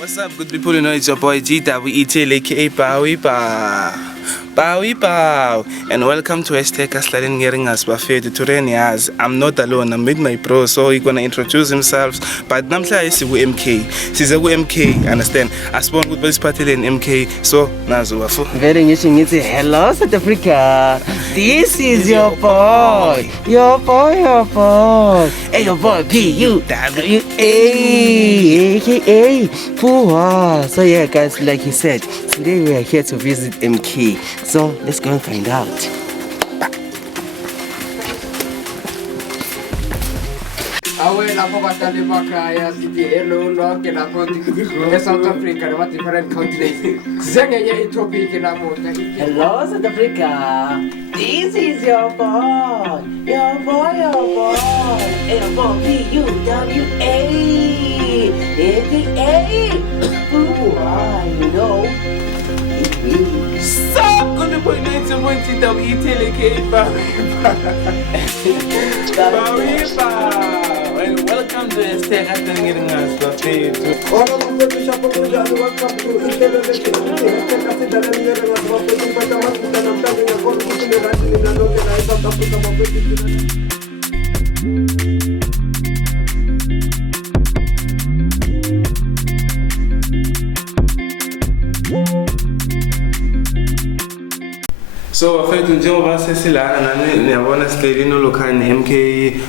What's up, good people? You know it's your boy GWET, aka Bowie Bow, and welcome to Sliding Getting Us Buffet Turenias. I'm not alone, I'm with my bro, so he's gonna introduce himself. But namhla is MK. Size MK, understand? I spawn with this party in MK, so nazo wafu. Very interesting. It's hello South Africa. This is your boy. Hey, your boy PUWA, aka Pua. So yeah, guys, like he said, today we are here to visit MK. So let's go and find out. South Africa, what different countries? Hello South Africa. This is your boy. Hey, your boy PUWA, aka Pua. You know. Sup, good people? You know it's your boy GWET, aka Bowie Bow, and welcome to Sliding Getting Us Buffet. Welcome to So wafethu njengoba sesilana nani niyabona sihleli nolokhani MK,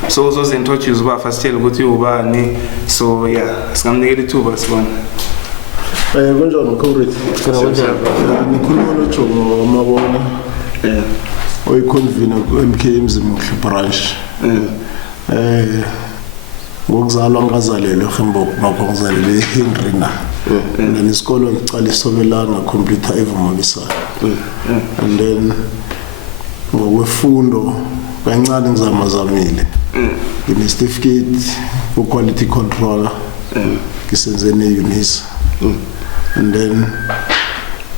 so uzozintroduce uba fasitshela ukuthi ubani, so yeah singamnikela ithuba sibona. Kunjani comrade? Ngikhuluma noJomo Mabona. Oyiconvener ku-MK Mzimuhle branch. Ngokuzalwa ngazalelwe eGemboek, ngapha ngizalelwe eHenry na. Then isikole ngicala isobelana computer evumabisayo. And then ngokwefundo kancane ngizamazamile. Ngine-certificate ku-quality controller. Ngisenze ne-UNISA. And then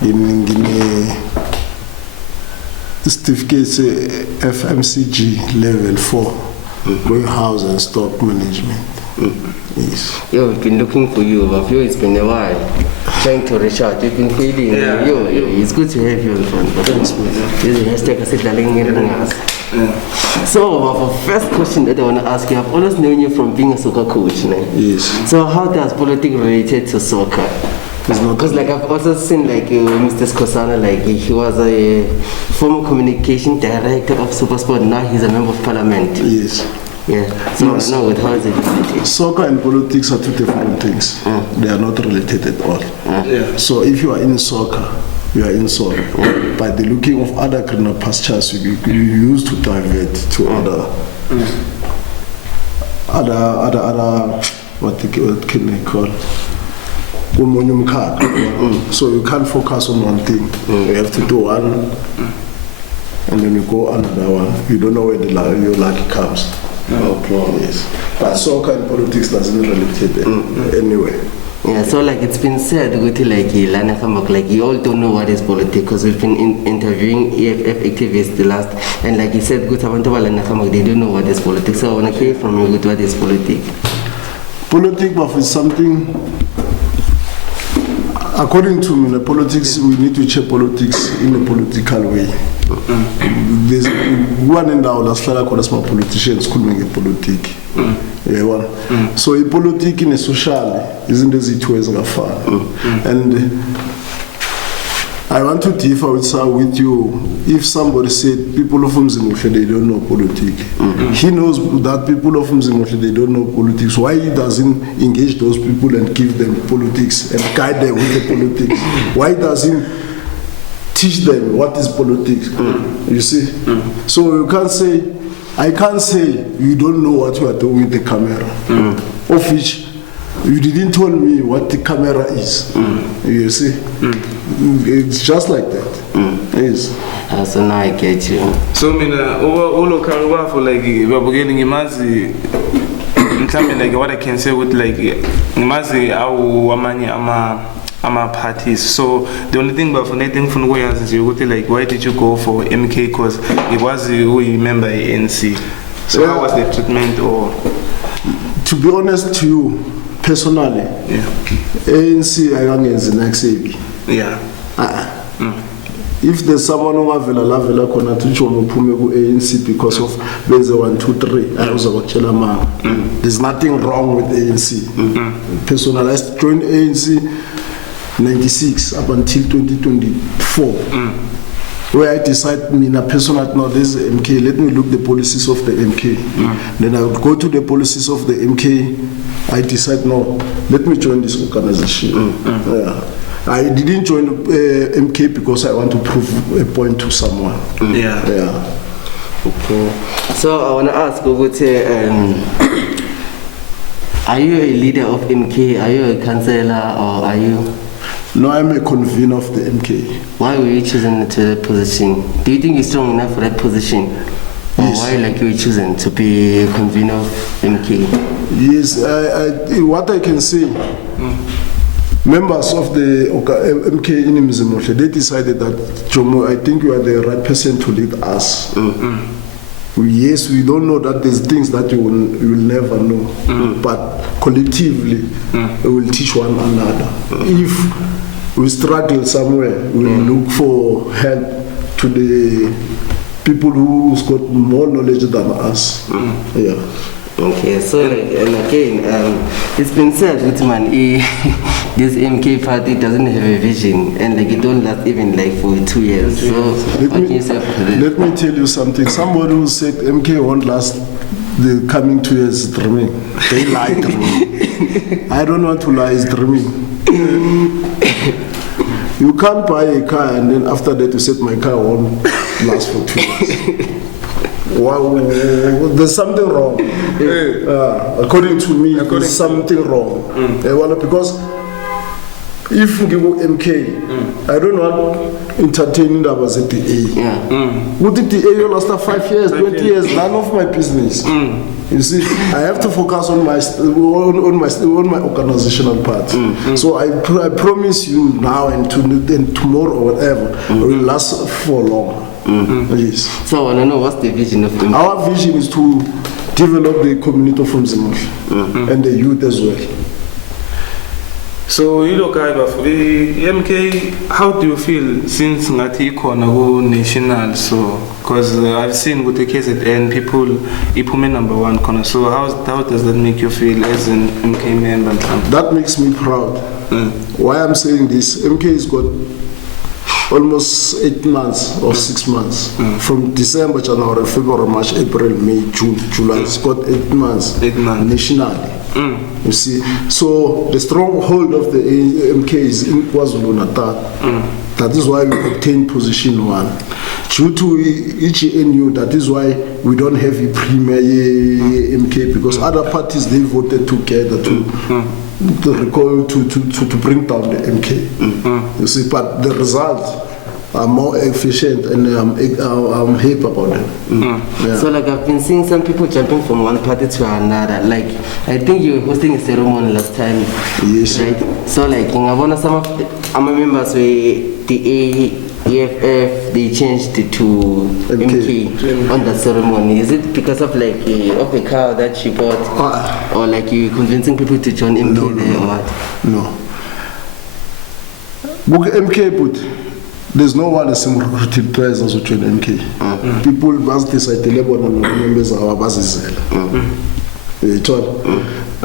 ngine certificate FMCG level 4, warehouse and stock management. Yes. Yo, we've been looking for you, but it's been a while. Trying to reach out. We've been feeling yo, it's good to have you on front. Thanks, man. So, for first question that I want to ask you, I've always known you from being a soccer coach, né? Yes. So, how does politics related to soccer? Because like I've also seen like Mr. Skosana, like he was a former communication director of SuperSport. Now he's a member of parliament. Yes. Yeah. So no, with how is it related? Soccer and politics are two different things. They are not related at all. Yeah. So if you are in soccer, you are in soccer. By the looking of other greener pastures, you used to divert to other what can they call? So you can't focus on one thing. You have to do one, and then you go another one. You don't know where your luck comes. Yes. But soccer and politics doesn't relate anyway. Yeah, so like it's been said, like you all don't know what is politics because we've been interviewing EFF activists the last, and like you said, they don't know what is politics. So I want to hear from you, what is politics? Politics is something. According to me, politics, we need to check politics in a political way. There's one in our slide called small politicians could make a politic. Yeah, one. So a politic in a social isn't as it was far. And I want to differ with you. If somebody said people of Mzimuhle they don't know politics, he knows that people of Mzimuhle they don't know politics. Why he doesn't engage those people and give them politics and guide them with the politics? Why doesn't teach them what is politics? You see? So you can't say, I can't say you don't know what you are doing with the camera. Of which you didn't tell me what the camera is. You see? It's just like that. Yes. So now I get you. So mina local wafo like babugeni ngimazi mhlambe like what I can say with like ngimazi awu amanye ama-parties. So the only thing bafunete ngifuna ukuyazi nje ukuthi like why did you go for MK because ngikwazi uyimember ye-ANC. So how was the treatment or? To be honest to you, personally, ANC ayangenzi next Yeah. If there's someone who avela khona to utsho uphume ku ANC because of benze 1 2 3 ayozabakutshela mama. There's nothing wrong with ANC. Personally, I joined ANC 96 up until 2024. Where I decide, personally, no, this is MK. Let me look the policies of the MK. Then I would go to the policies of the MK. I decide, no, let me join this organization. Yeah. I didn't join MK because I want to prove a point to someone. Yeah. Okay. So I want to ask, are you a leader of MK? Are you a councillor or are you? No, I'm a convener of the MK. Why were you chosen to that position? Do you think you're strong enough for that position? Or Yes. why you were chosen to be a convener of MK? Yes, what I can say, members of the MK Inimizimohle, they decided that, Jomo, I think you are the right person to lead us. Yes, we don't know that there's things that you will never know, but collectively we will teach one another. If we struggle somewhere, we will look for help to the people who's got more knowledge than us. Yeah. Okay, so and again, it's been said that this MK party doesn't have a vision and it don't last even for 2 years. So what can you say for this? Let me tell you something. Somebody who said MK won't last the coming 2 years is dreaming. They lie to me. I don't want to lie, it's dreaming. You can't buy a car and then after that you said my car won't last for 2 years. Wow, there's something wrong. According to me, there's something wrong. Because if you give MK, I don't want entertaining that was at the A. What did the A last 5 years, 20 years? None of my business. You see, I have to focus on my organizational part. So I promise you now and tomorrow or whatever will last for long. Yes. So I want to know what's the vision of MK? Our vision is to develop the community from Zimbabwe and the youth as well. So you look at MK, how do you feel since ngati ikona go national? So because I've seen with the KZN people iphume #1 corner. So how does that make you feel as an MK member? That makes me proud. Why I'm saying this, MK has got almost 8 months or 6 months. From December, January, February, March, April, May, June, July. It's got 8 months. 8 months. Nationally. You see. So the stronghold of the MK is in KwaZulu-Natal. That is why we obtained position 1. Due to each NU, that is why we don't have a premier MK because other parties they voted together to recall to bring down the MK. You see, but the results are more efficient and I'm happy about them. Yeah. So I've been seeing some people jumping from one party to another. I think you were hosting a ceremony last time. Yes. Right? So some of our members were the EFF, they changed it to MK on the ceremony. Is it because of a car that you bought, or you convincing people to join MK or what? No. Book MK, but there's no one as recruited presence to join MK. People must decide to level on members of our bases.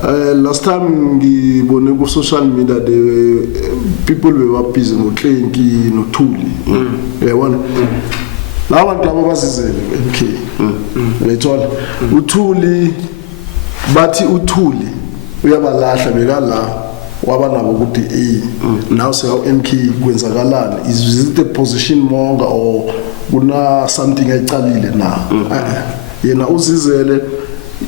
Last time on social media, people were busy playing Thuli. Now one club was MK. Uthuli, but Uthuli, we have a lash, wabanabo ukuthi now say MK kwenzakalani, is it a position monga or kuna something ayicalile na yena uzizele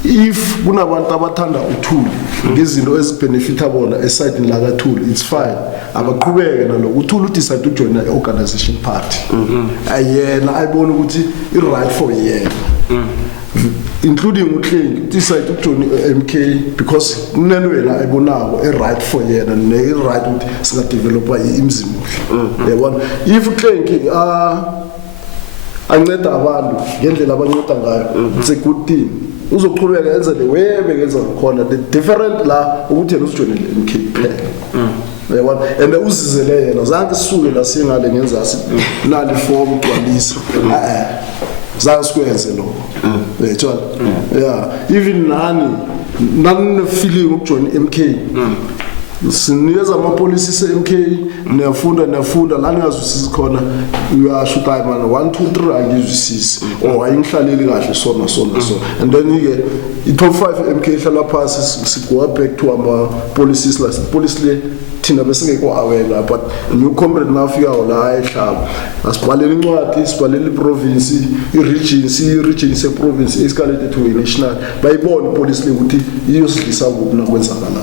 if kunabantu abathanda uThuli ngezinto ezibenefita bona eside la kaThuli, it's fine, abaqhubeke naloko. uThuli udecide ujoin a organization party ayena ayibona ukuthi I right for yena, including uKling decide to join MK because kunenwela ayibonako a right for yena ne right ukuthi singa developer imzimuhle. Yabona if uKling anceda abantu ngendlela abanceda ngayo, it's a good thing. uzoqhubeka enze the way bekenza ngakhona the different la ukuthi yena usijoinele MK kuphela yabona and uzizele yena zange sisuke la singale ngenzasi nali form ugcwalisa zange sikwenze lokho yethola yeah even nani feeling ukujoin MK sinikeza amapolisi se-MK niyafunda la ningazwisisi khona uyasho ukuthi hayi man 1 2 3 angizwisisi or ayingihlaleli kahle sona and then ke i-top 5 MK ihlala phasi sigo back to ama-policies la police le thina besingekho aware but new comrade nafikayo la ehlaba asibhalele incwadi sibhalele iprovince i-region se-province escalate to national bayibona ipolice le ukuthi iyosidlisa kuphi nakwenzakala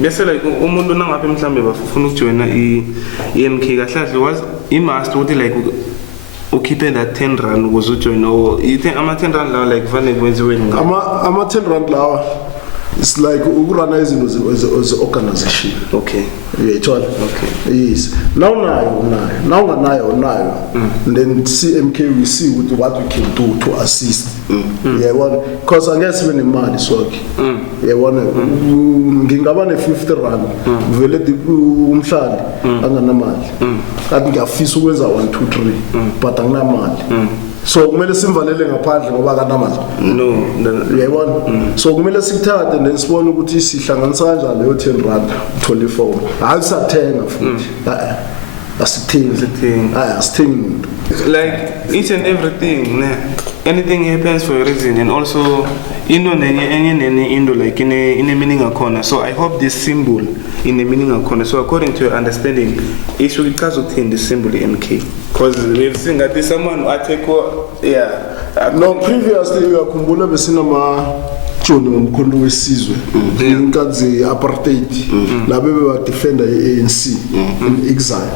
bese like umuntu nangabe mhlambe bafuna ukujoina i-MK kahle was i-must ukuthi like ukhiphe that 10 rand ukuze ujoin or you think ama-10 rand lawa like kufanele kwenziwe ama-10 rand lawa it's like ukurana izinto ze-organization okay uyayithola yes now unganayo then CMK we see what we can do to assist yabona because angeke sibe nemali sonke yabona ngingaba ne-50 rand vele umhlali anganamali kanti ngiyafisa ukwenza 1 2 3 but anginamali so kumele simvalele ngaphandle ngoba kanamali uyayibona so kumele sikuthathe then sibone ukuthi sihlanganisa kanjani leyo 10 rand uthole ifoni hayi sathenga futhi asithengi like each and everything anything happens for a reason and also into like in a meaning akhona so I hope this symbol in a meaning akhona so according to your understanding issue because of the symbol MK because we've seen that someone ateko no previously uyakhumbula besinama Joni ngomkhondo wesizwe inkazi apartheid labe beba defender ANC in exile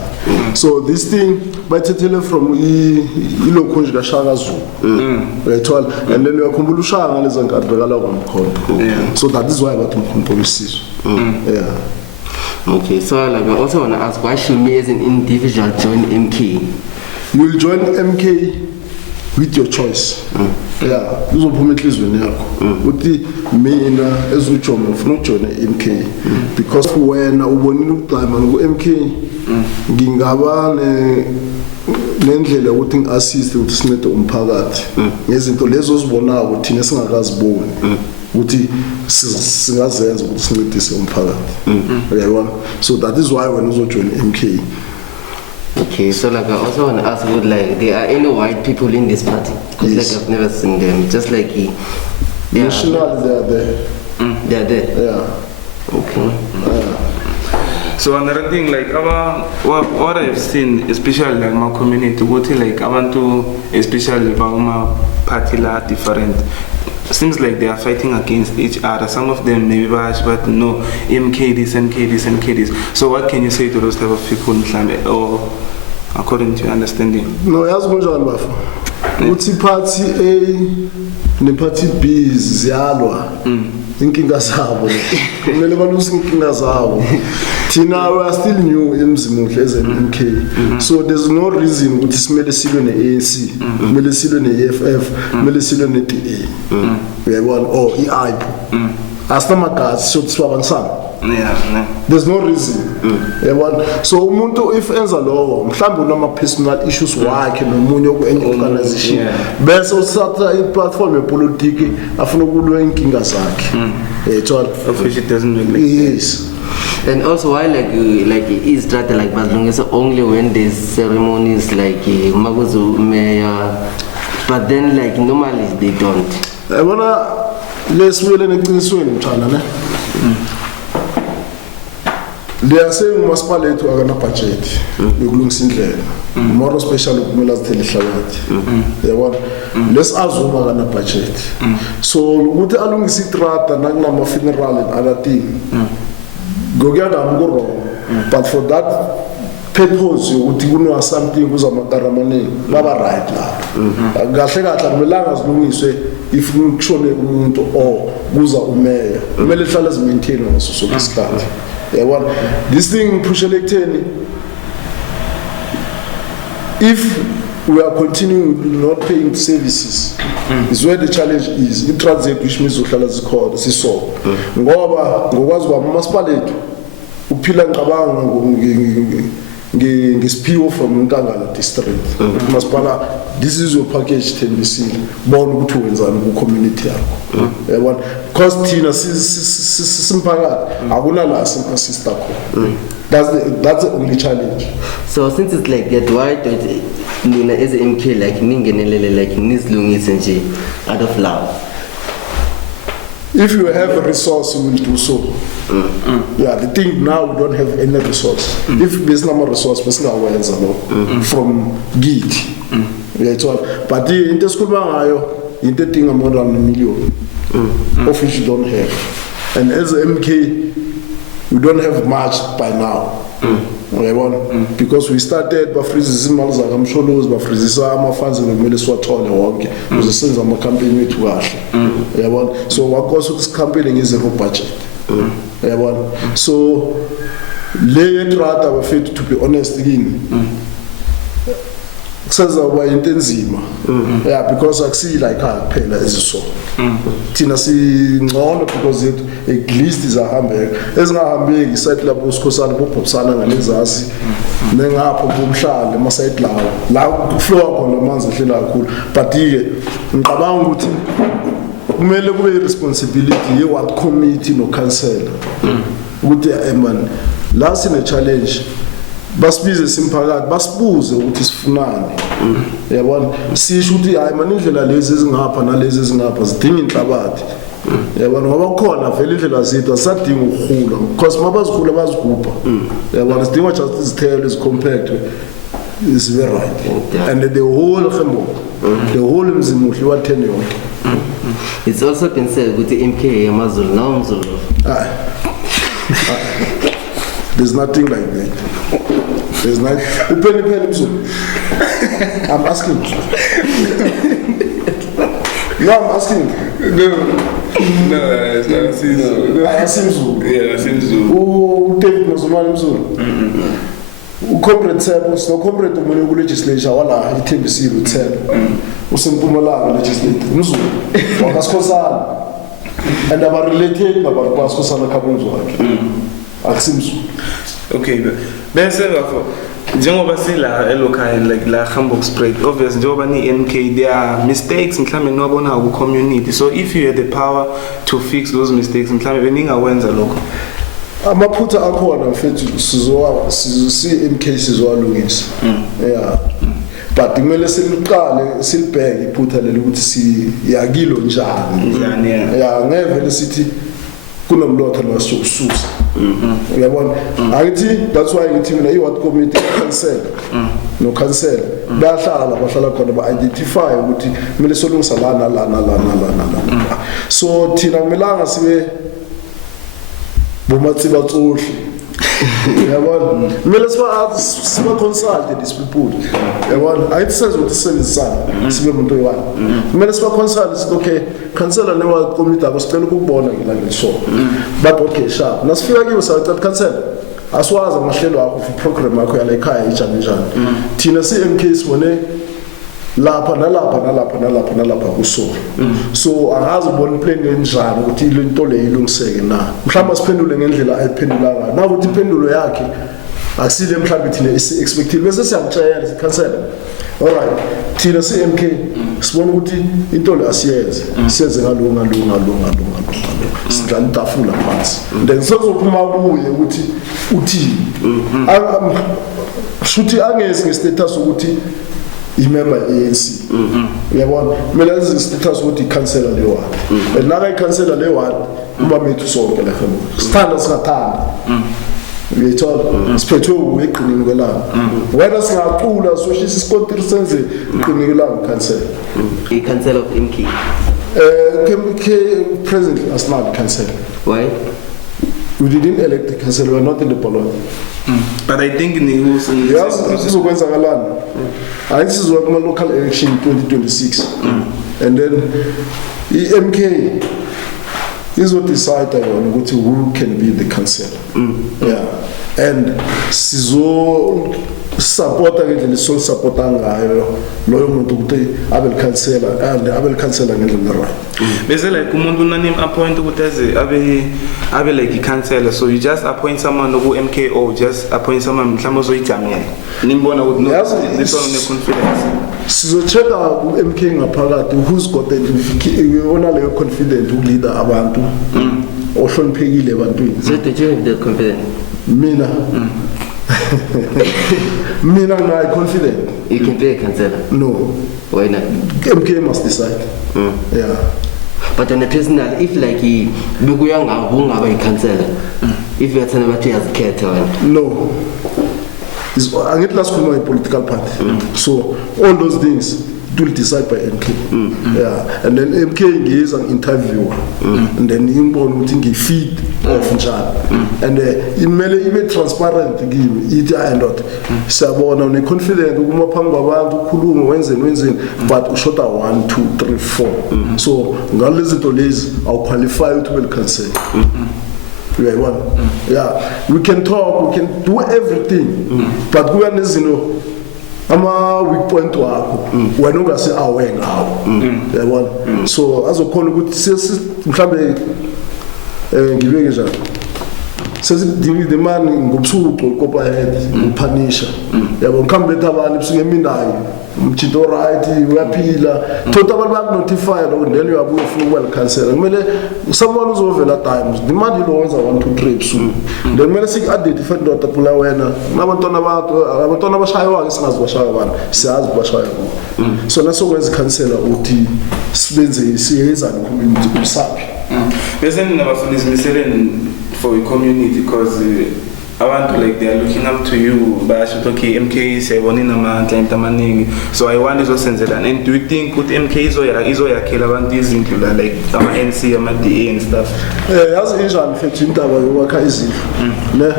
so this thing bayithethele from ilokho nje kaShaka Zulu uyayithola and then uyakhumbula uShaka lezi nkathi bekala ngomkhondo so that is why bathi umkhondo wesizwe okay so like I also want to ask why should me as an individual join MK? You will join MK with your choice uzophuma enhlizweni yakho uthi mina ezuJomo ufuna ukujoina MK because wena ubonile ukugcama ku-MK ngingaba nendlela ukuthi ngi-assist ukuthi sincede umphakathi ngezinto lezo ozibonako thina singakaziboni ukuthi singazenza ukuthi sincedise umphakathi uyayibona so that is why wena uzojoina MK. Okay, so like I also want to ask you, like, there are any white people in this party? Because like I've never seen them. Just like national, they are there. They are there. Yeah. Okay. So another thing, like what I've seen, especially like my community, what like I want to, especially my party la different. Seems like they are fighting against each other. Some of them maybe bash, but no, MK this, MK this, MK this. So what can you say to those type of people, or according to your understanding? No, yazi kunjani bafu. Uthi party A ne party B ziyalwa. Inkinga zabo. Kumele baluse inkinga zabo. Thina we are still new emzimuhle as an MK. So there's no reason ukuthi simele silwe ne-ANC, kumele silwe ne-EFF, kumele silwe ne-DA. Uyayibona or i-IPO. Asinamagazi sokuthi sibabanisana. There's no reason. Uyayibona so umuntu if enza lokho mhlawumbe unama personal issues wakhe nomunye ku-organization bese usatha i-platform yepolitiki afuna ukulwa inkinga zakhe. Uyayithola of which it doesn't make yes. And also why like is that like Badlungisa only when there's ceremonies like Maguzu Mayor, but then like normally they don't. I wanna let's really neqinisweni mthana ne. They are saying umasipaleti akana budget yokulungisa indlela. More special ukumela zithele ihlabathi. Yabona let's assume akana budget. So ukuthi alungisa itrata nakunama funeral and other thing. Go get am go wrong but for that purpose ukuthi kunwa something kuzamataramaneni baba right la kahle kahle kumelanga zilungiswe if kushone umuntu or kuza umeya kumele hlala zimaintain ngaso sonke isikhathi yabona this thing push electeni if we are continuing not paying services. Is where the challenge is. In transit, which means uhlala zikhona siso. Ngoba ngokwazi kwami umasipala ethu uphila ngicabanga ngesiphiwo from Nkangala district. Umasipala, this is your package TNBC. Bona ukuthi wenzani ku community yakho. Yabona? Because thina simphakathi akuna la sim-assist akho. That's the only challenge. So since it's like that, why don't Nina as a MK like ningenelele like nizilungise nje out of love? If you have a resource, you will do so. Yeah, the thing now we don't have any resource. If there's no more resource, there's no way from GIT. Yeah, it's all. But in the school in the thing more than $1 million, of which you don't have. And as a MK, we don't have much by now. Because we started bafrizisa imali zakamsholozi bafrizisa ama-funds bekumele siwathole wonke ukuze senze ama-campaign wethu kahle yabona so wakose ukuthi sikhampeyine nge-zero budget yabona so le yetrata bafethu to be honest kini kusazawuba into enzima yeah because akusiyi like kuphela eziso thina singcono because at least izahambeka ezingahambeki site lapho sikhosana bophopsana ngalezasi nengapho bomhlalo emasite lawo la kuflowa khona amanzi ehlela kakhulu but ke ngicabanga ukuthi kumele kube responsibility ye-ward committee no council ukuthi man la sine challenge basibize simphakathi basibuze ukuthi sifunani yabona sisho ukuthi hayi manje indlela lezi ezingapha nalezi ezingapha zidinga inhlabathi yabona ngoba kukhona vele indlela zethu asadinga ukukhula because mabazikula bazigubha yabona sidinga just izithelo ezicompact is very right and the whole Gembo the whole mzimuhle wa 10 yonke. It's also been said with the MK yamaZulu now umZulu. There's nothing like that. There's not. I'm asking. No, I'm asking. No, it's not Zulu. I asked Zulu. Yeah, I asked Zulu. Who take Muslim Zulu? Who comrade Sebo? So comrade the legislature. Wala TNBC with Sebo. Usempumalanga legislature. Zulu. Wakaskosana. And I'm related about Waskosana Kabunzu. Asked Okay, bese bafo njengoba sila elokhaya like la Hamburg spread obviously njengoba ni NK there are mistakes mhlambe nobona ku community so if you had the power to fix those mistakes mhlambe beningawenza lokho amaphutha akhona mfethu sizosi MK sizowalungisa yeah but kumele siliqale silibheke iphutha leli ukuthi siyakilo njani yeah ngevele sithi kunomlotha losususa uyabona ayithi that's why ngithi mina iward committee cancel no cancel bahlala bahlala khona ba identify ukuthi kumele solungisa la so thina kumelanga sibe bomatsi batsohle yabona kumele siba consult these people yabona ayithi sezokuthi sisebenzisana sibe umuntu oyiwani kumele siba consult sithi okay cancela ne-ward committee akusicela ukubona ngila ngiso but okay sharp nasifika kiyo sacela cancel aswazi amahlelo akho program yakho yala ekhaya njani thina si-MK sibone lapha nalapha kuso so angazi ubona plan enjani ukuthi le nto le ilungiseke na mhlawumbe siphendule ngendlela ayiphendula ngayo na ukuthi impendulo yakhe asile mhlawumbe thina expectile bese siyamtshela sicancel alright thina si-MK sibona ukuthi into le asiyenze siyenze ngalunga sidlala itafula phansi then sokuzophuma kuye ukuthi uthini shuthi angezi ngestatus ukuthi imember ANC yabona mina lezi status ukuthi cancela le ward and naka icancela le ward uma methu sonke la khona sithanda singathanda uyithola siphethwe uyiqinini kwelanga wena singaqula soshisa isikontiri senze iqinini kwelanga cancel i-cancel of MK presently has not cancel. Why? We didn't elect the council, we are not in the parliament. But I think in the who's in the yes, this is what's going on. I think this is what my local election in 2026. And then the MK is what decide on who can be the council. Yeah. and sizo supporta ngendlela so supporta ngayo loyo muntu ukuthi abel cancela ngendlela right. Bese like umuntu unani appoint ukuthi abe like i-councillor, so you just appoint someone ku MKO, just appoint someone mhlawumbe ozoyijamela nimbona ukuthi this one une-confidence. Sizochecka ku-MK ngaphakathi who's got yona leyo confident ukuleader abantu ohloniphekile ebantwini. So did you have the confidence? Mina I'm confident. You can be a councillor? No. Why not? MK must decide. Yeah. But on a personal, if like he bukuyanga ungaba i-councillor, if you're telling about you as a caretaker. No. I get last from my political party. So all those things will decide by MK. Yeah. And then MK is an interviewer. And then inborn think he feed off njalo. And imele transparent game it and not. Siyabona une confident ukuma phambi kwabantu ukhuluma wenzeni but ushota 1 2 3 4. So ngalezi zinto lezi awu qualify to be cancel. Yeah, we can talk, we can do everything, but kuya nezinto ama weak point wakho wena ungase awe ngawo yabona. So azokhona ukuthi mhlambe ngibeke njalo the man ngobsuku ukopa ahead uphanisha yabo ngikhambe bethu abantu busuke eminayo umjito right uyaphila thoda abantu bakunotify lo then uyabuya ufuna ukubal cancel kumele someone uzovela times the man lo wenza 1 2 3 busuku then kumele sik identify ndoda phula wena abantwana abashaywa singazi bashaya abantu siyazi bashaya so naso kwenza cancel uthi sibenze siyenza community usaphi bese ninabafundisi miseleni for the community, because I want to like they are looking up to you. But okay, MK is one man client amaning. So I want to send that. And do you think with MK is kill abantu izinto like NC ama DA and stuff? Yazi injani mfethu indaba yokwakha izindlu. Ne?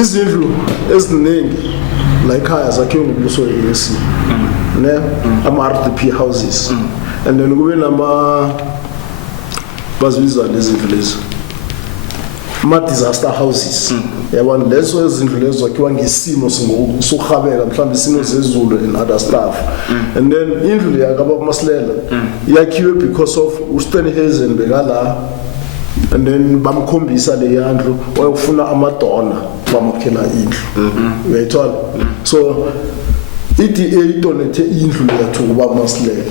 Izindlu eziningi la ekhaya zakhiwe ngumbuso we-ANC. Ne? Ama RDP houses. And then kube nama bazibiza lezindlu lezi. Ma-disaster houses yabona lezo izindlu lezo zakhiwa ngesimo sokuhabeka mhlawumbe isimo zezulu and other stuff and then indlu yakaba Masilela yakhiwe because of uStenhazen bekala and then bamkhombisa le yandlu wayofuna amadona bamakhela indlu uyayithola so iDA donate indlu yethu kuba Masilela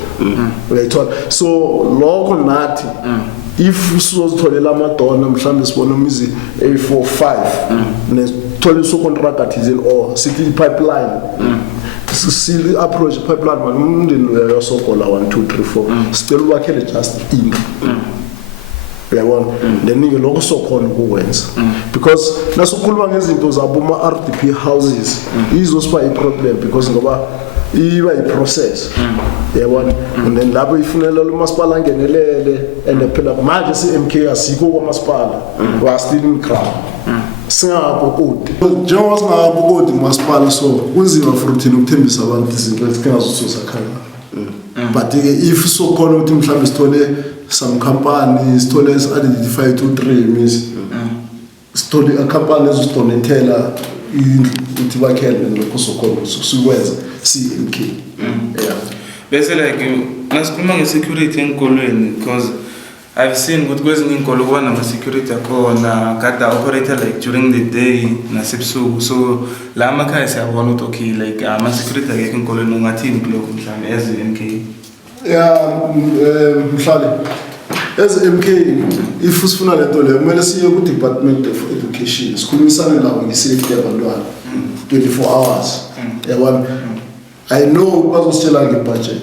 uyayithola so lokho nathi if usozitholela amadona mhlambe sibona imizi A4 5 nesithola so contract thizeni or city pipeline sili approach pipeline man umndeni uyasokola 1 2 3 4 sicela ubakhele just indlu uyabona then ke lokho sokhona ukwenza because nasukhuluma ngezinto zabo ma RDP houses izosiba iproblem because ngoba iba iprocess yabona and then lapho ifunela lo masipala angenelele and phela manje si-MK asikho kwamasipala wa still in crowd singabokodi njengoba singabokodi masipala so kunzima for thina ukuthembisa abantu izinto ezingazosusakhaya but if so khona ukuthi mhlawumbe sithole some company sithole identify 2 3 means sithole a company ezidonatela ukuthi bakhele lokho sokhona sikwenza CMK yeah bese like nasikhuluma nge-security enkolweni because I've seen ukuthi kwezinye inkolo kuba nama-security akhona kade operator like during the day nasebusuku so la amakhaya siyabona ukuthi okay like ama-security akekho enkolweni ungathini kulokho mhlawumbe as MK yeah mhlawumbe as MK if usifuna lento leyo kumele siye ku Department of Education sikhulumisane nabo nge-safety yabantwana 24 hours yabona I know bazositshela ngebudget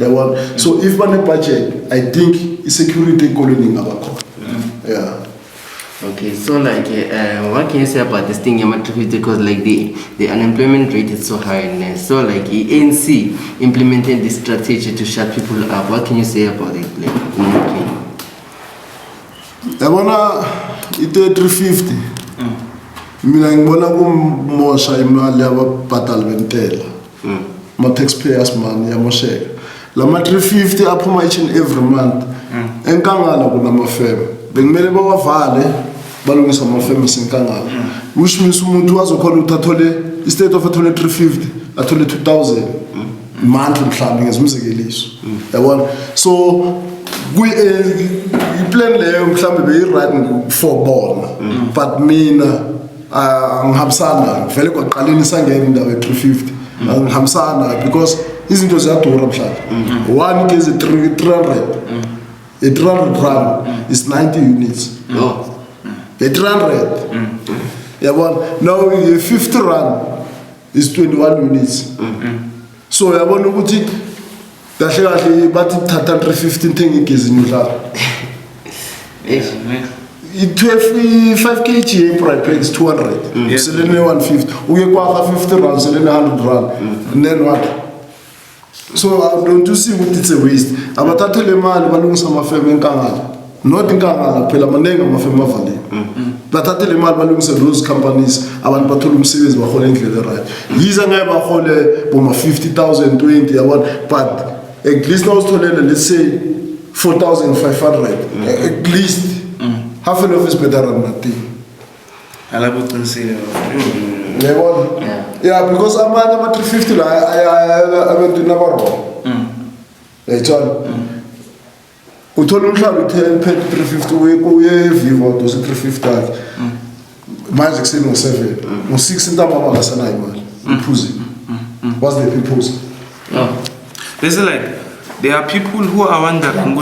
yabona so if bane budget I think security ekolweni ngabakhona yeah okay so like what can you say about this thing yama-traffic because like the unemployment rate is so high and so like ANC implemented this strategy to shut people up. What can you say about it like yabona i-350 mina ngibona kumosha imali yababhadali bentela ma-taxpayers money yamosheka lama 350 aphuma each and every month enkangala kunamafema bekumele bawavale balungisa ama-famous inkangala which means umuntu azokhona ukuthi athole i-state of athole 350 athole 2000 monthly mhlawumbe ngezimzekeliso yabona so i-plan leyo mhlawumbe beyi-right for bona but mina ngihambisana vele kwaqaleni sangena indawo ye-350 ngihambisana because izinto ziyadura mhlawumbe one kezi 300 a 300 rand is 90 units a 300 yabona now a 50 rand is 21 units so yabona ukuthi kahle kahle bathi thatha 315 thenga igezi nyudlala i-12 5 kg price is 200 selene 150 uye kwakha 50 rand selene 100 rand and then what so don't you see ukuthi it's a waste abathathele imali balungisa amafeme enkangala not inkangala phela maningi amafeme avalile bathathele imali balungisa those companies abantu bathola umsebenzi bahole indlela right yize ngeke bahole boma 50000 20 yabona but at least now usitholele let's say 4500 at least half an office better than nothing alabuqinisile yabona yeah because amanye ama 350 la abantu nabaro yayithola uthola umhlaba u10 pet 350 uye Vivo doze 350 akhe manje kuseni ngo7 ngo6 intamba bangasanayo imali uphuzi what's the purpose there's like there are people who are wondering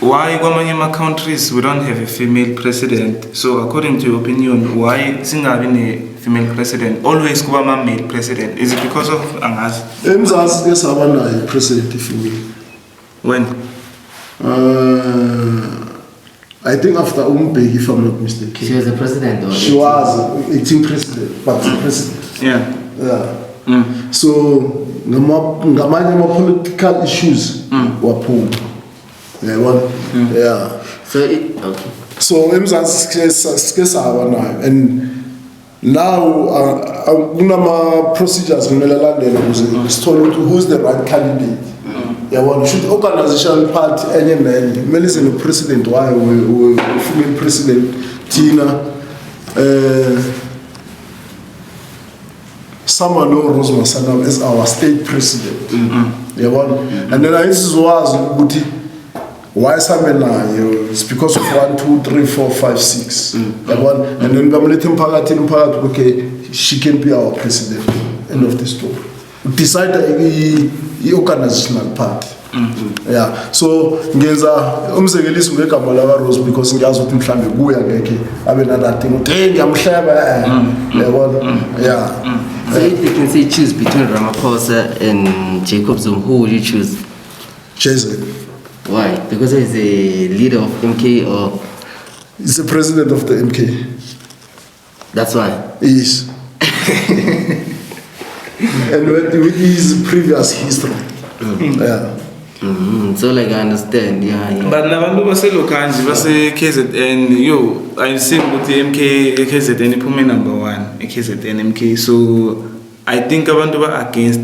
why kwamanye countries we don't have a female president. So according to your opinion, why singabi ne female president always kuba ma male president? Is it because of angazi emzansi esabanayo president female when I think after Umbeki, if I'm not mistaken. She was the president, or she was acting president, but the president. Yeah. So ngamanye political issues waphuma. Yeah. So it okay. So emzansi sike sabanayo and now kunama procedures kumele landele ukuze sithole ukuthi who's the right candidate. Yabona should organizational party enye nenye kumele ize no president wayo female president Tina someone know Rose Masana as our state president. Yabona and then ayisizowazi ukuthi why nayo it's because of 1 2 3 4 5 6 yabona and then bamlethe emphakathini umphakathi okay she can be our president end of the story decide i-organizational party. Yeah, so ngenza umzekeliso ngegama la Rose because ngiyazi ukuthi mhlambe kuya ngeke abe nadathi ukuthi ngiyamhleba yabona. Yeah. So if you can say choose between Ramaphosa and Jacob Zuma, who would you choose? Jason. Why? Because he's a leader of MK or he's the president of the MK. That's why. Yes. And with his previous history. Yeah. So like I understand, yeah. But nabantu baselokanje base KZN I see ukuthi MK KZN iphume number 1 KZN MK so I think abantu ba against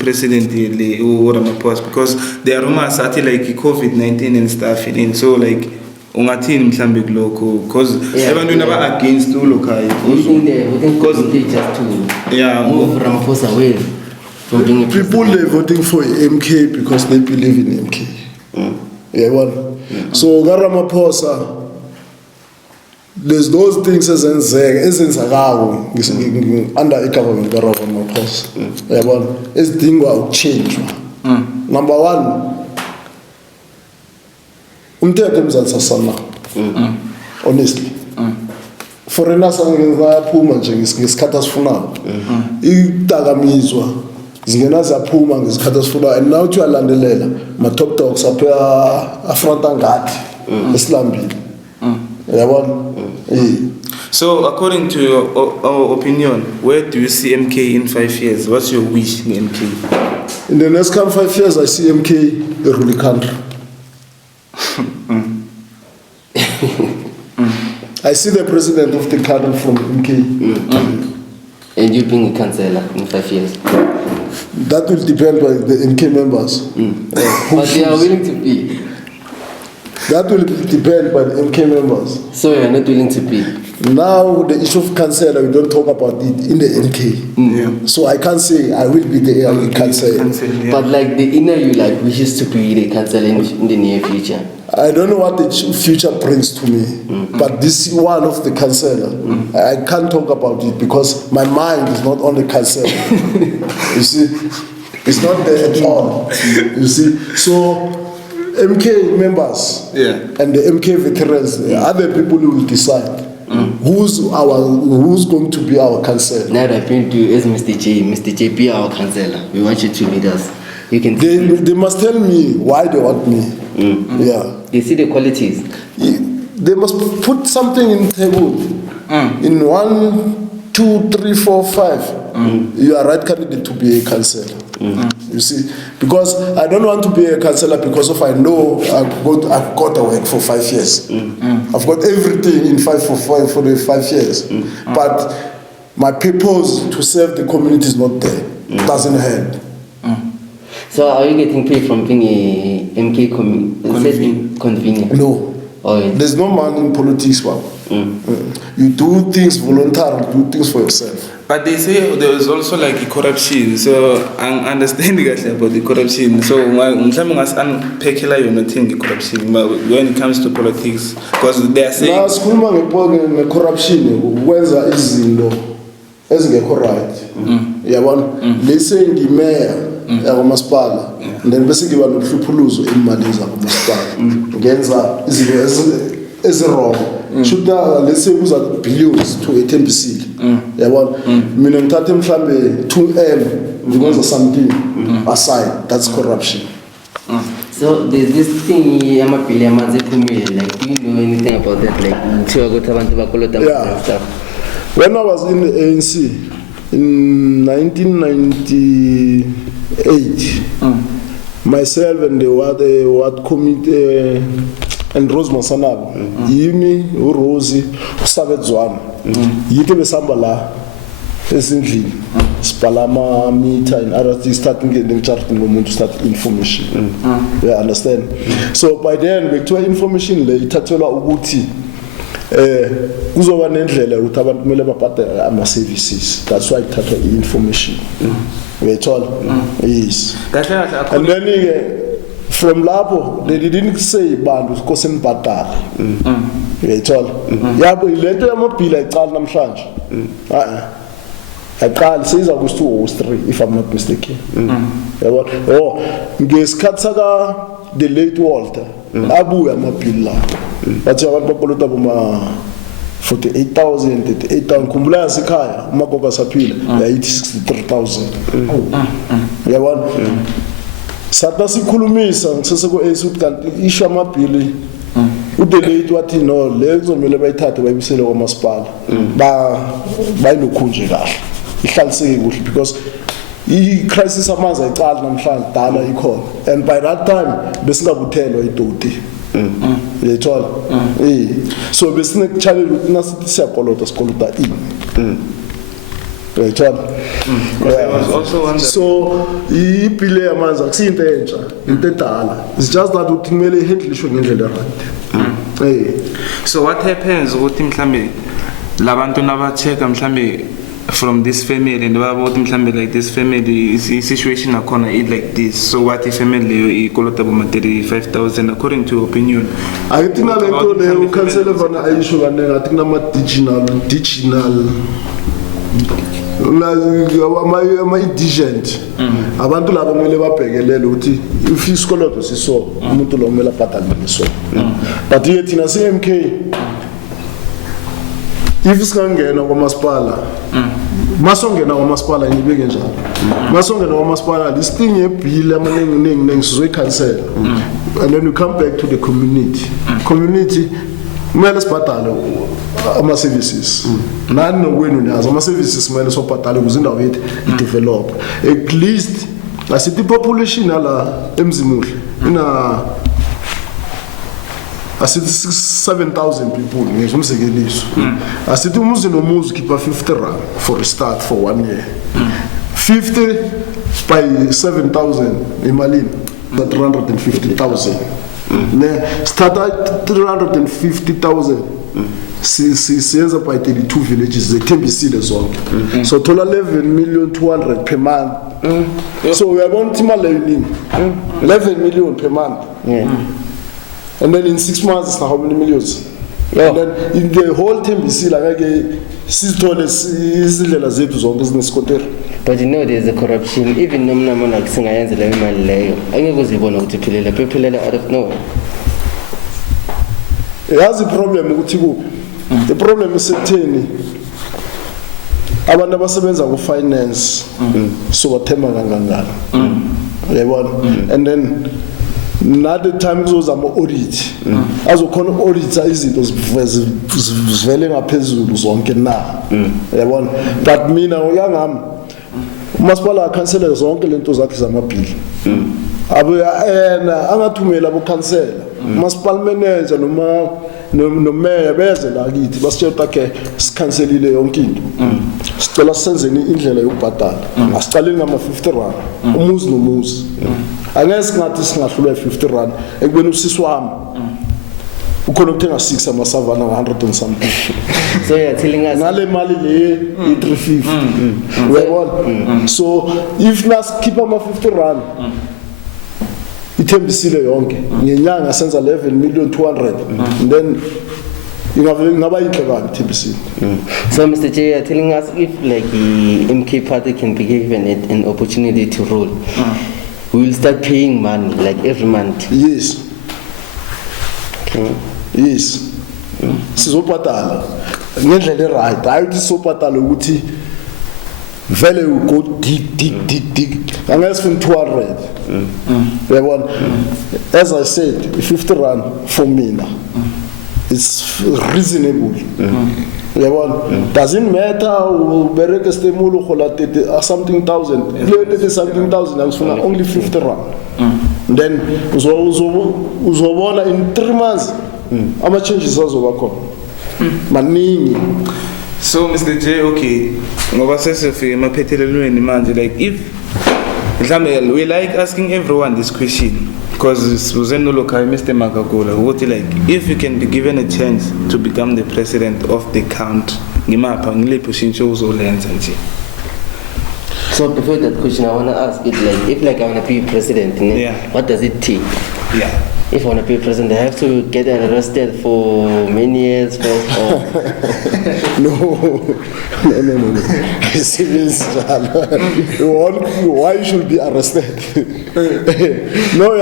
president le Ramaphosa because there are rumors that like COVID-19 and stuff in so like ungathini mhlambe kuloko because abantu naba against ulokhaya because they just to move Ramaphosa away. People are voting for MK because they believe in MK. Yeah, so Ramaphosa, there's those things as ezenzakayo under a government Ramaphosa. Yeah, ezidingwa change. Number 1, umthetho emzansi asana. Honestly. Foreigners angezaphuma nje ngesikhathi asifunayo. Idakamizwa zingena zaphuma ngesikhathi asifunayo and now uyalandelela ma top dogs apha afront ngathi esilambile. Yabona? So according to your opinion, where do you see MK in 5 years? What's your wish in MK? In the next 5 years I see MK a ruling country. I see the president of the country from MK. And you being a councillor in 5 years? That will depend on the MK members. But they are willing to be. That will depend by the MK members. So you're not willing to pay? Now the issue of councillor, we don't talk about it in the MK. So I can't say I will be the councillor. But like the inner you like wishes to be the councillor in the near future. I don't know what the future brings to me, but this is one of the councillor. I can't talk about it because my mind is not on the councillor. You see, it's not there at all. You see, so MK members and the MK veterans are the people who will decide who's going to be our councillor. Now I've been to as Mr. J, be our councillor. We want you to lead us. You can. They must tell me why they want me. Yeah. They see the qualities. They must put something in the table. In 1, 2, 3, 4, 5. You are right candidate to be a councillor. You see, because I don't want to be a councillor because of I know I've got to work for 5 years. I've got everything in for the 5 years. But my purpose to serve the community is not there. It doesn't help. So are you getting paid from being a MK convener? No. Oh, yeah. There's no money in politics, wow. You do things voluntarily, do things for yourself. But they say there is also like corruption. So I'm understanding about the corruption. So I'm unpack nothing corruption when it comes to politics, because they are saying. Now, school man corruption. When's izinto ezingekho right? Yabona, they say the mayor yakomasipala, then bese ngiba nokuhluphuluzo imali zakomasipala. Ngenza izinto ezirong. Should let's say kuza billions to HMBC. Yabona, mina ngithathe mhlambe 2M ngikwenza something aside. That's corruption. So there's this thing amabhili amanzi ephumile, like do you know anything about that, like kuthiwa ukuthi abantu bakolota and stuff? When I was in the ANC in 1998, myself and the Ward Committee and Rose Masanabo, Yimi, Rosie, Savedzwan, Yiti Besamba la, essentially, Spalama, Mita, and other things starting getting charting moment to start information. You understand? So by then, we took information, Itatola Ubuti. Kuzoba nendlela ukuthi abantu kumele babhadale ama services. That's why ithatha information. Uyathola? Yes. And then from lapho they didn't say bantu sikose nibhadale. Uyathola? Yabo ilento yamabhila icala namhlanje. Aqala siza kustu Austria if I'm not mistaken. Yabo. Oh, ngesikhathi saka the late Walter. Abuya amabhila. Bathi abantu bakolota boma 48,000, 38,000 khumbula yasekhaya umagogo saphila yayithi 63,000. Yabona? Sathi sikhulumisa ngisese ku AC ukuthi kanti isho amabhili udelete wathi no le kuzomela bayithathe bayibisele kwamasipala bayinokhunje kahle ihlaliseke kuhle because i-crisis amanzi ayicala namhlanje dala ikhona, and by that time besingabuthelwa idoti. Uyayithola? So besinekuchallenge ukuthi nasithi siyakolota sikolota ini. Uyayithola? So ibhile yamanzi akusiyinto entsha, into edala. It's just that uthi kumele ihandlishwe ngendlela right. So what happens ukuthi mhlambe labantu nabatheka mhlambe from this family and about mhlambe like this family is situation akona it like this, so what if family ikolota bo 35,000 according to your opinion? I think na lento le ukhansela vana ayisho kanengi, I think na digital ama indigent abantu laba kumele babhekelele ukuthi if isikoloto siso umuntu lo kumele abhadale ngeso. But yethina CMK if isingangena kwamasipala masongena kwamasipala ngibeke njalo masongena kwamasipala listing yebill amaningi sizoyikhansela, and then we come back to the community kumele sibhadale ama services nani nokwenu nazo ama services kumele sobhadale ukuze indawo yethu idevelop. At least asithi population ala eMzimuhle ina asithi 7,000 people ngizomsekeliso. Asithi umuzi nomuzi khipha 50 rand for a start for 1 year. 50 by 7,000 emalini 350,000. ne start at 350,000 siyenza by 32 villages zethembisile zonke so thola 11,200,000 per month so uyabona ukuthi imali leyiningi 11 million per month and then in 6 months it's how many millions and then in the whole thembisile ngeke sizithole izindlela zethu zonke zinesikonteri. But you know there's a corruption even nomna mona kusingayenza leyo imali leyo angeke uzibona ukuthi phephelela out of nowhere. Yazi problem ukuthi kuphi the problem is ekutheni abantu abasebenza ku finance so bathemba kangangani yabona and then not the time kuzozama audit azokhona audita izinto zivele ngaphezulu zonke na yabona but mina ngiyangami umasipala akhansela zonke lento zakhe zamabhili abuya angathumela abo khansela umasipala manager no mayor beze la kithi basitshela ke sikhanselile yonke into sicela senzeni indlela yokubhadala asicaleni ngama 50 rand umuzi nomuzi angeke singathi singahlulwa 50 rand ekubeni usisi wami ukhona ukuthenga 6 amasavana 100 and something so you're telling us ngale mali le 350 uyabona so if nas keep ama 50 rand ithembisile yonke ngenyanga senza 11,200,000 and then ingaba yinhle kanti ithembisile. So Mr. J, you're telling us if like the MK party can be given an opportunity to rule we will start paying money like every month. Yes. Okay. Yes. Sizobhadala ngendlela right hayi ukuthi sizobhadala ukuthi vele you go dig angeke sifune 200 yabona as I said 50 rand for mina it's reasonable yabona doesn't matter ubereke stemulo khola 30 something thousand 30 something thousand akusifuna only 50 rand then uzobona in 3 months ama changes azoba khona maningi. So Mr. J, okay, ngoba sesifike emaphethelelweni manje like if mhlambe we like asking everyone this question because Uzeno Lokai Mr. Magagula what like if you can be given a chance to become the president of the country ngimapha ngiliphi shintsho uzolenza nje. So before that question I want to ask it like if like I want to be president what does it take? Yeah. If I want to be president, I have to get arrested for many years first. Or No. Serious. Why you should be arrested? No,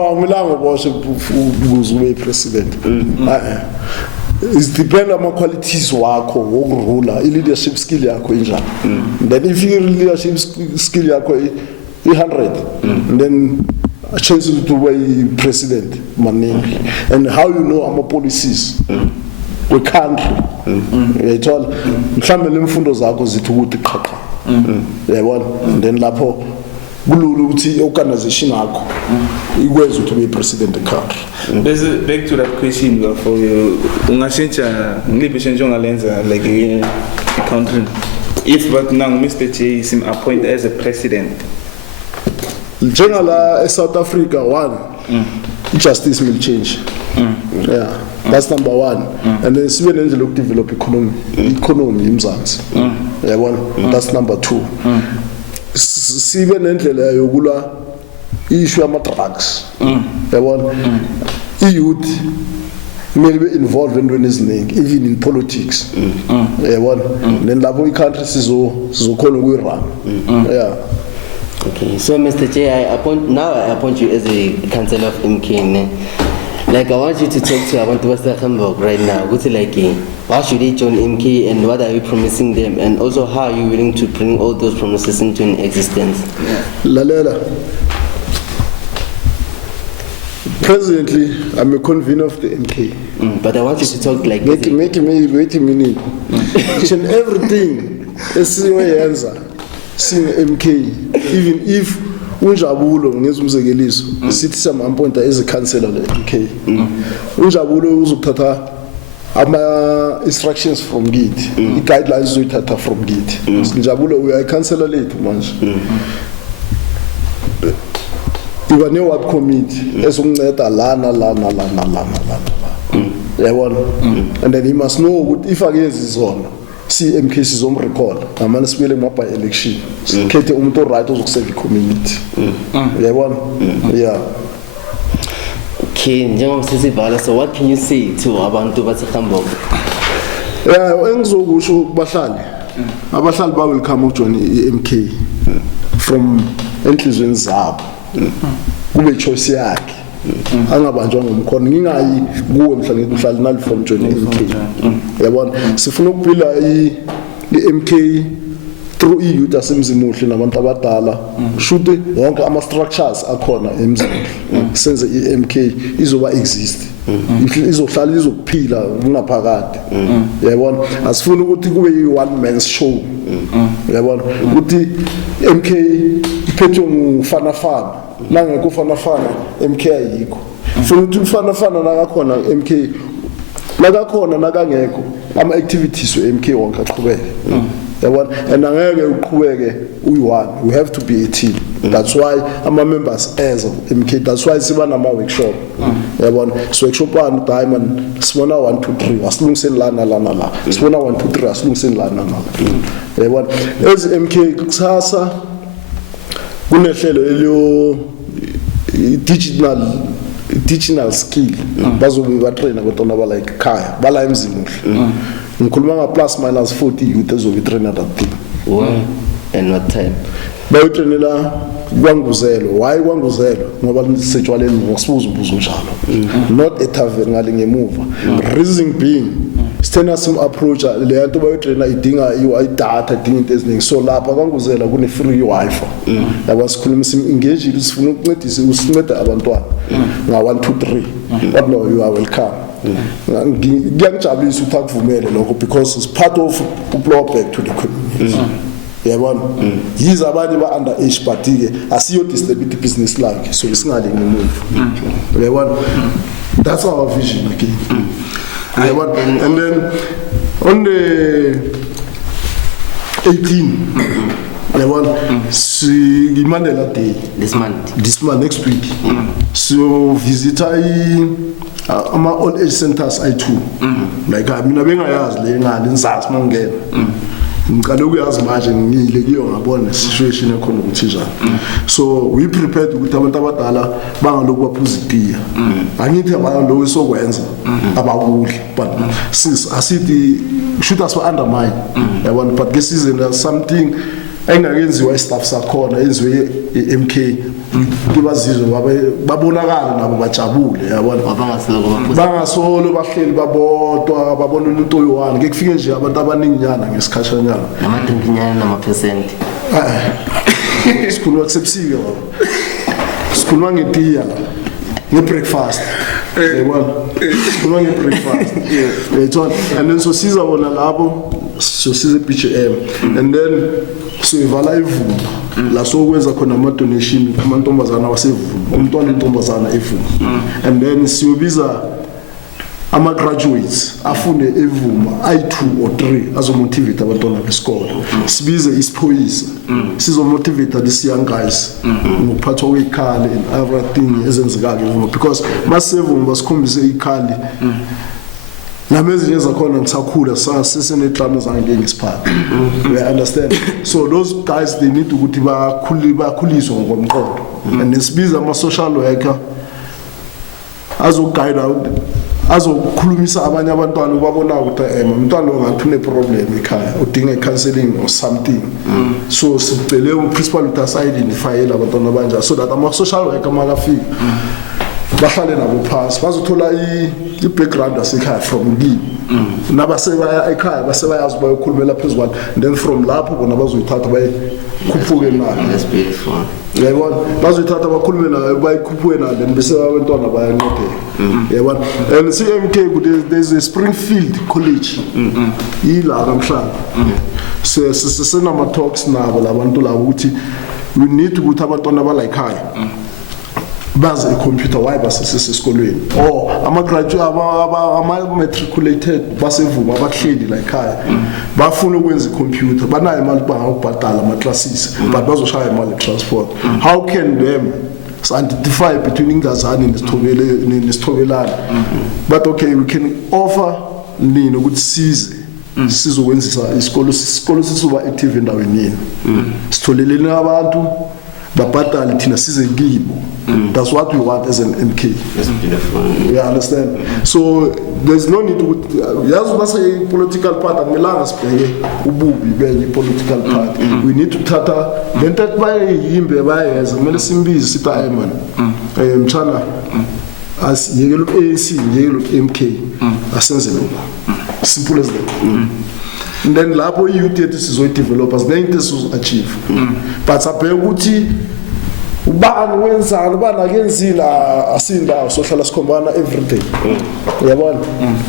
I'm not going president. It depends on my qualities wakho wokurula leadership skill yakho injani. Then if your leadership skill yakho 100 and then a chance to be president maningi and how you know ama policies we country yayithola mhlambe lemfundo zakho zithi ukuthi qhaqa yabona then lapho kulula ukuthi organization yakho ikwenza ukuthi ube president country. Back to that question for you ungashintsha ngiliphi shintsho ngalenza like a country if but now Mr. J is appointed as a president njengala South Africa one justice will change yeah that's number one and then sibe nendlela yokudevelop economy imzansi yabona that's number two sibe nendlela yokulwa issue ama drugs yabona youth may be involved in eziningi even in politics yabona then lapho i-country sizokhona ukuyirun yeah. Okay, so Mr. J, I appoint you as a councillor of MK. Like I want you to talk to Abantu West Hamburg right now. Go to like, why should they join MK and what are you promising them, and also how are you willing to bring all those promises into existence? Lalela. Presently, I'm a convener of the MK. But I want you to talk like wait a minute. Each and everything is answer. Sing MK even if unjabulo ngezumzekeliso sithi samamponta as a councillor le MK unjabulo uzothatha ama instructions from git i-guidelines uzothatha from git sinjabulo uya councillor lethu manje uba ne-ward committee ezokunceda lana yabona and then he must know ukuthi if akenzi zona CMK sizomrecord ngamane sibuyele kuma-by election sikhethe umuntu oright ozokuserve i-community yabona yeah. Okay, njengoba sesivala, so what can you say to abantu baseGambogo? Engizokusho kubahlali abahlali ba welcome ukujoin i-MK from enhlizweni zabo kube choice yakhe angabanjwa ngomkhono ngingayi kuwe mhla ngithi uhlali nali from join i-MK yabona sifuna ukuphila i-MK through i-youth asemzimuhle nabantu abadala shute wonke ama-structures akhona emzimuhle senze i-MK izoba exist izohlala izokuphila kunaphakade yabona asifuni ukuthi kube yi-one man's show yabona ukuthi MK iphethwe ngufanafana nangekho ufanafana MK ayikho funa ukuthi ufanafana nakakhona MK nakakhona nakangekho ama-activities we-MK wonke aqhubeke yabona and angeke uqhubeke uyi-one we have to be a team that's why ama-members as MK that's why siba nama-workshop yabona siworkshopani diamond sibona 1 2 3 asilungiseni la sibona 1 2 3 asilungiseni la yabona ezi MK kusasa kunehlelo eliyo digital skill bazobe batraina kwentona bala ekhaya bala emzimuhle ngikhuluma nga plus minus 40 youth ezobe trainer that thing and what time bayotrainela kwanguzelo why kwanguzelo ngoba sejwaleni ngosibuza ubuzo njalo not a tavern ngale ngemuva reason being sithena sim approach le nto bayotrainer idinga i-data idinga into eziningi so lapha kwanguzela kune free wifi yabo sikhuluma sim engage sifuna ukuncedisa usincede abantwana nga 1 2 3 what no you are welcome ngiyangijabulisa ukuthi akuvumele lokho because it's part of blow back to the community yabona yiza abanye ba under age but ke asiyo disability business like so isingale ngemuva yabona that's our vision again yabona and then on the 18 yabona Mandela Day this month next week so visit ama old age centers I2 like mina bengayazi le ngani ngizazi mangena ngicela ukuyazi manje ngile kiyo ngabona situation ekhona ukuthi njani so we prepared ukuthi abantu abadala bangaloku baphuza itiya angithi abantu lo sokwenza abakudli but since asithi should us undermine yabona but this is something engakenziwa istaff sakhona enziwe iMK kibazizwe babonakala nabo bajabule yabona bangasolo bahleli babodwa babona umuntu oyi-1 ke kufike nje abantu abaninginyana ngesikhashanyana namadinginyana nama-percent sikhuluma kusebusika baba sikhuluma ngetiya nge-breakfast yabona sikhuluma nge-breakfast and then sosiza bona lapho sosiza i-BGM and then sivala ivuma la sokwenza khona ama donation kumantombazana wasevuma umntwana intombazana evuma and then siyobiza ama graduates afunde evuma i2 or 3 azomotivate abantwana besikole sibize isiphoyisa sizomotivate these young guys ngokuphathwa kwekhali and everything ezenzekayo because masevuma basikhombise ikhali namezinye zakhona ngisakhula saseseneclamo zange ngisiphathe you understand so those guys they need ukuthi bakhuliswe ngokomqondo and sibiza ama social worker azoguide azokhulumisa abanye abantwana ubabona ukuthi umntwana ongathi une problem ekhaya udinga counseling or something so sicele uprincipal ukuthi aside abantwana abanje so that ama social worker makafika bahlale nabo phasi bazothola i-background asekhaya from kimi nabasebaya ekhaya basebayazi bayokhulumela phezulu then from lapho bona bazoyithatha bayikhuphuke nayo that's beautiful yabona bazoyithatha bakhulume nayo bayikhuphuke nayo then bese abantwana bayancedeka yabona and CMK there's a Springfield College ila namhlanje sesena talks nabo labantu labo ukuthi we need ukuthi abantwana abalayikhaya bazi i-computer why basesesikolweni or ama-graduate ama-matriculated basevuma abahleli la ekhaya bafuna ukwenza i-computer banayo imali bangakubhadala ama-classes but bazoshaya imali transport how can them identify between Ingazani nesithobelane. But okay, we can offer nini ukuthi sizokwenzisa isikolo sizoba active endaweni yenu. Sitholeleni abantu babhadale thina size kibo. That's what we want as an MK. That's beautiful. You understand? So there's no need to yazi base political party akumelanga sibheke ububi benye political party. We need to thatha lento bayihimbe bayeza kumele simbize sithi ayi man. Mchana asiyekelo ANC yekelo MK asenze lokho. Simple as that. And then lapho youth yethu sizo developers nento sizo achieve. But sabheka ukuthi ubani wenzani ubani akenzila asindawo sohlala sikhombana everyday. Uyabona?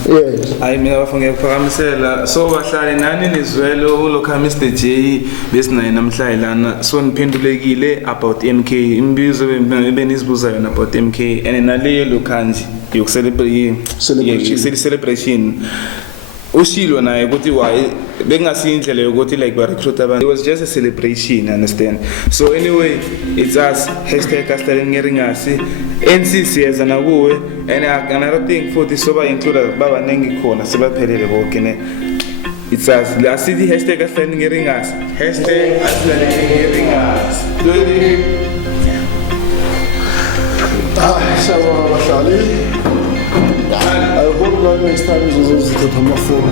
Yes. Hayi mina bafuna ukuphakamisela so bahlali nani nizwelo uloka Mr J besinaye namhlanje lana so niphendulekile about MK imbizo benizibuza yona about MK and naleyo lokhanji celebration ushilo naye ukuthi why bengasindlela yokuthi like ba recruit abantu. It was just a celebration, understand? So anyway, it's us #AstalengerinGasi NCC as an awe and another thing for this soba include baba nengi khona sebaphelele bonke ne. It's us la city #AstalengerinGasi #AstalengerinGasi. I hope next time is also the phone.